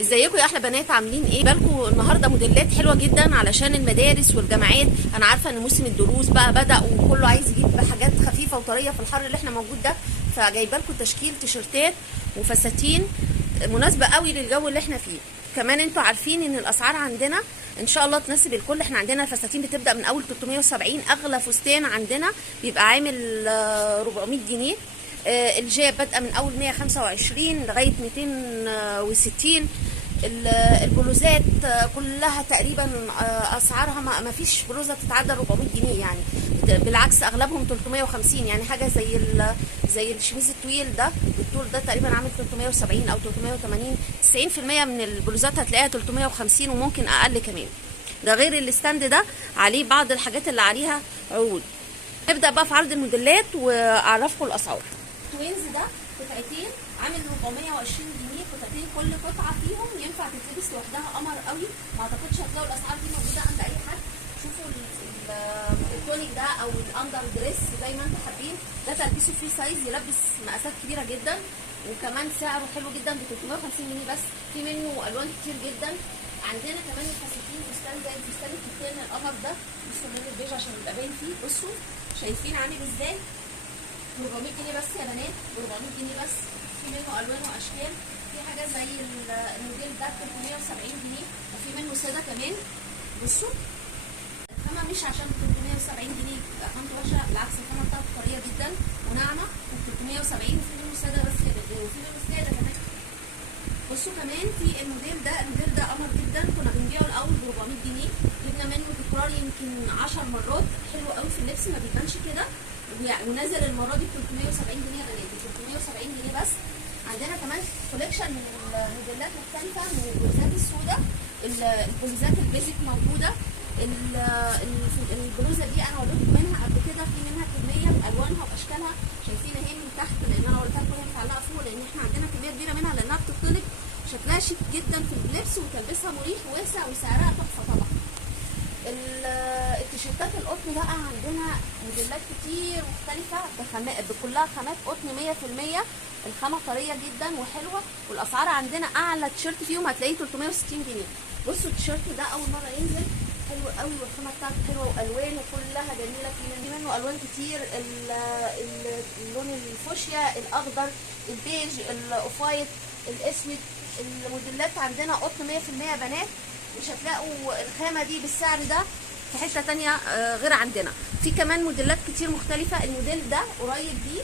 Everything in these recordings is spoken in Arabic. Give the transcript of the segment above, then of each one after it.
ازيكم يا احلى بنات، عاملين ايه؟ بالكم النهارده موديلات حلوه جدا علشان المدارس والجامعات. انا عارفه ان موسم الدروس بقى بدا وكله عايز يجيب حاجات خفيفه وطريه في الحر اللي احنا موجود ده، فجايبه لكم تشكيل تيشرتات وفساتين مناسبه قوي للجو اللي احنا فيه. كمان انتوا عارفين ان الاسعار عندنا ان شاء الله تناسب الكل. احنا عندنا الفساتين بتبدا من اول 370، اغلى فستان عندنا بيبقى عامل 400 جنيه. الجاب بادئه من اول 125 لغايه 260. البلوزات كلها تقريبا اسعارها ما فيش بلوزه تتعدى 400 جنيه يعني، بالعكس اغلبهم 350. يعني حاجه زي الشميز الطويل ده الطول ده تقريبا عامل 370 او 380. 90% من البلوزات هتلاقيها 350 وممكن اقل كمان. ده غير الستاند ده عليه بعض الحاجات اللي عليها عروض. نبدا بقى في عرض الموديلات واعرفكم الاسعار. توينز ده قطعتين عامل 420 جنيه، قطعتين كل قطعه فيهم ينفع تتلبس لوحدها، قمر قوي. ما اعتقدش هتلاقوا الاسعار دي موجوده عند اي حد. شوفوا التونيك ده او الاندر دريس زي ما انتم حابين، ده تلبسه فري سايز يلبس مقاسات كبيره جدا، وكمان سعره حلو جدا ب 350 جنيه بس. في منه الوان كتير جدا. عندنا كمان الفساتين فستان زي الفستان الكتان القمر ده، بصوا اللون البيج عشان يبقى باين فيه. بصوا شايفين عامل ازاي؟ 400 جنيه بس يا بنات، 400 جنيه بس. في منه الوان واشكال. في حاجه زي الموديل ده 370 جنيه، وفي منه ساده كمان. بصوا الخامه مش عشان 370 جنيه تبقى خامته وحشه، بالعكس الخامه بتاعته طريه جدا وناعمه، و 370. وفي منه ساده بس يا بنات، وفي منه ساده كمان. بصوا كمان في الموديل ده قمر جدا، كنا بنبيعه الاول ب 400 جنيه، جبنا منه تكرار يمكن 10 مرات، حلو قوي في اللبس ما بيبانش كده، ونزل المره دي ب 370 جنيه يا بنات، ب 370 جنيه بس. عندنا كمان كوليكشن من الموديلات مختلفه، من البلوزات السوداء، البلوزات البيزك موجوده. البلوزه دي انا وريتكم منها قبل كده، في منها كميه بالوانها واشكالها، شايفين اهي من تحت، لان انا وريتها لكم هي متعلقه فوق، لان احنا عندنا كميه كبيره منها لانها بتطلق، شكلها شيك جدا في اللبس وتلبسها مريح وواسع وسعرها تحفه طبعا. التيشيرتات القطن بقى عندنا موديلات كتير مختلفه، كلها خامات قطن 100%. الخامه طريه جدا وحلوه، والاسعار عندنا اعلى تيشيرت فيهم هتلاقيه 360 جنيه. بصوا التيشيرت ده اول مره ينزل، حلو قوي، والخامه بتاعته حلوه والوانه كلها جميله. في منه الوان كتير، اللون الفوشيا، الاخضر، البيج، الاوفايت، الاسود. الموديلات عندنا قطن 100% بنات، مش هتلاقوا الخامه دي بالسعر ده في حته تانية غير عندنا. في كمان موديلات كتير مختلفه. الموديل ده قريب دي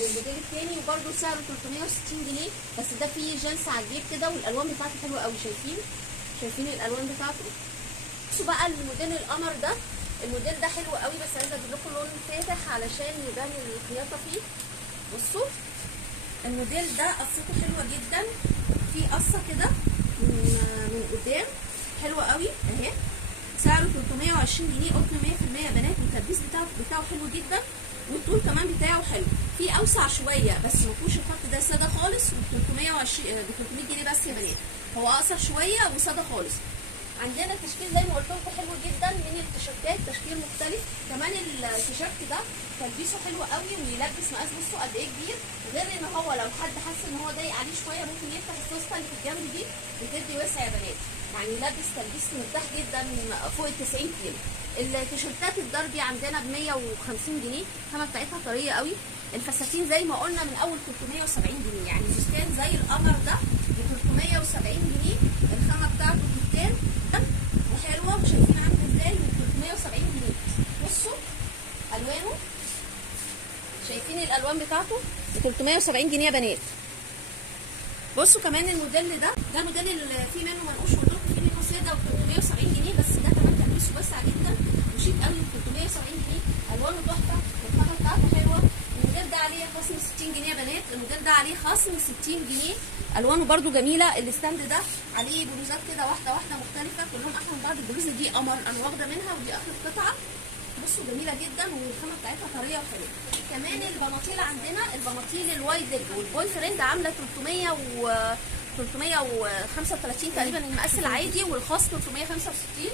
والموديل التاني، وبرده سعره 360 جنيه بس. ده فيه جنس على الجيب كده، والالوان بتاعته حلوه قوي. شايفين الالوان بتاعته. بصوا بقى الموديل القمر ده، الموديل ده حلو قوي، بس عايزه اجيب لكم لون فاتح علشان يبان الخياطه فيه. بصوا الموديل ده قصته حلوه جدا، في قصه كده من قدام حلوه قوي اهي. سعره 320 جنيه، قطن 100% يا بنات، والتلبيس بتاعه حلو جدا، والطول كمان بتاعه حلو. في اوسع شويه بس ما فيهوش الخط ده، ساده خالص، ب 300 جنيه بس يا بنات. هو اقصر شويه وساده خالص. عندنا تشكيل زي ما قلت لكم حلو جدا من التيشيرتات، تشكيل مختلف. كمان التيشيرت ده تلبيسه حلو قوي ويلبس مقاس، بصوا قد ايه كبير. غير ان هو لو حد حس ان هو ضايق عليه شويه ممكن يفتح السوسته اللي في الجنب دي، بتدي وسع يا بنات، يعني يلبس تلبيس مرتاح جدا فوق ال 90 كيلو. التيشيرتات الدربي عندنا ب 150 جنيه، الخامه بتاعتها طريه قوي. الفساتين زي ما قلنا من اول 370 جنيه، يعني فستان زي القمر ده ب 370 جنيه، الخامه بتاعته كتان وحلوه، وشايفين عامله ازاي، ب 370 جنيه. بصوا الوانه، شايفين الالوان بتاعته ب 370 جنيه يا بنات. بصوا كمان الموديل ده موديل اللي فيه منه منقوش، قلت فيه منه ساده ب 370 جنيه بس. ده كمان تلبيسه واسع جدا وشيك قوي ب 370 جنيه، الوانه تحفه والخامه بتاعته حلوه. الموديل ده عليه خصم 60 جنيه يا بنات، الموديل ده عليه خصم 60 جنيه، الوانه برده جميله. الستاند ده عليه بلوزات كده واحده مختلفه، كلهم احلى من بعض. البلوزه دي قمر انا واخده منها، ودي اخر قطعه. بصوا جميله جدا، والخامه بتاعتها طريه وحلوه. كمان البناطيل عندنا، البناطيل الوايد ليج والبوي فريند عامله 335 تقريبا المقاس العادي، والخاص 365.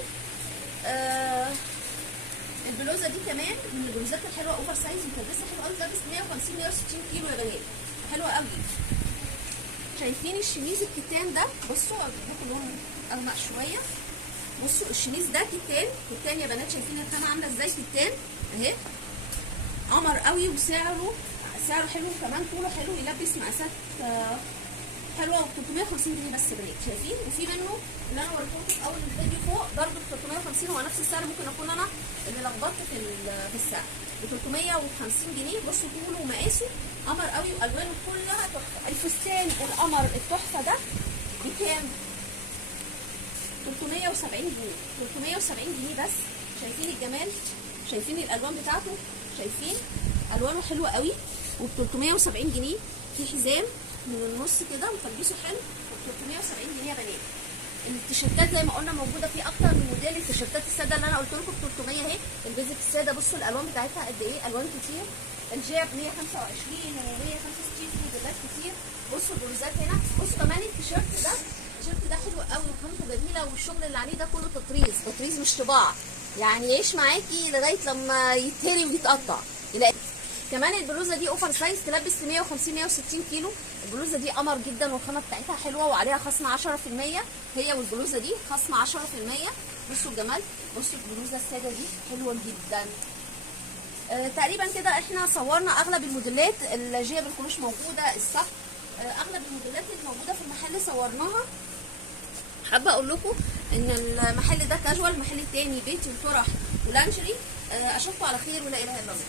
البلوزه دي كمان من البلوزات الحلوه، اوفر سايز، متلبسه حلوه قوي، تلبس 150 160 كيلو يا بنات، حلوه قوي. شايفين الشميز الكتان ده؟ بصوا اجيب لكم لون اغمق شويه. بصوا الشميز ده كتان، كتان يا بنات، شايفين الخامه عامله ازاي؟ كتان اهي، قمر قوي، وسعره حلو كمان، طوله حلو، يلبس مقاسات حلوه، ب 350 جنيه بس بنات. شايفين؟ وفي منه اللي انا وريته لكم في اول الفيديو فوق برده ب 350، هو نفس السعر، ممكن اكون انا اللي لخبطت في السعر، ب 350 جنيه. بصوا طوله ومقاسه قمر قوي، والوانه كلها تحفه. الفستان القمر التحفه ده بكام؟ 370 جنيه، 370 جنيه بس. شايفين الجمال؟ شايفين الالوان بتاعته؟ شايفين الوانه حلوه قوي، وب 370 جنيه. في حزام من النص كده وتلبيسه حلو، ب 370 جنيه يا بنات. التيشيرتات زي ما قلنا موجوده في اكتر من موديل. التيشيرتات الساده اللي انا قلت لكم ب 300 اهي، البيزك الساده. بصوا الالوان بتاعتها قد ايه، الوان كتير. الجيب 125 و165، في موديلات كتير. بصوا البلوزات هنا، بصوا كمان التيشيرت ده، التيشيرت ده حلو قوي وخامته جميله، والشغل اللي عليه ده كله تطريز مش طباعه، يعني يعيش معاكي لغايه لما يتهري ويتقطع. كمان البلوزه دي اوفر سايز، تلبس ل 150 160 كيلو. البلوزه دي قمر جدا، والخامه بتاعتها حلوه، وعليها خصم 10%. هي والبلوزه دي خصم 10%. بصوا الجمال، بصوا البلوزه الساده دي حلوه جدا. تقريبا كده احنا صورنا اغلب الموديلات. الجيب الكلوش موجوده، الصح اغلب الموديلات اللي موجوده في المحل صورناها. حابه اقول لكم ان المحل ده كاجوال، المحل التاني بيتي وطرح ولانجري. اشوفكم على خير، ولا اله الا الله.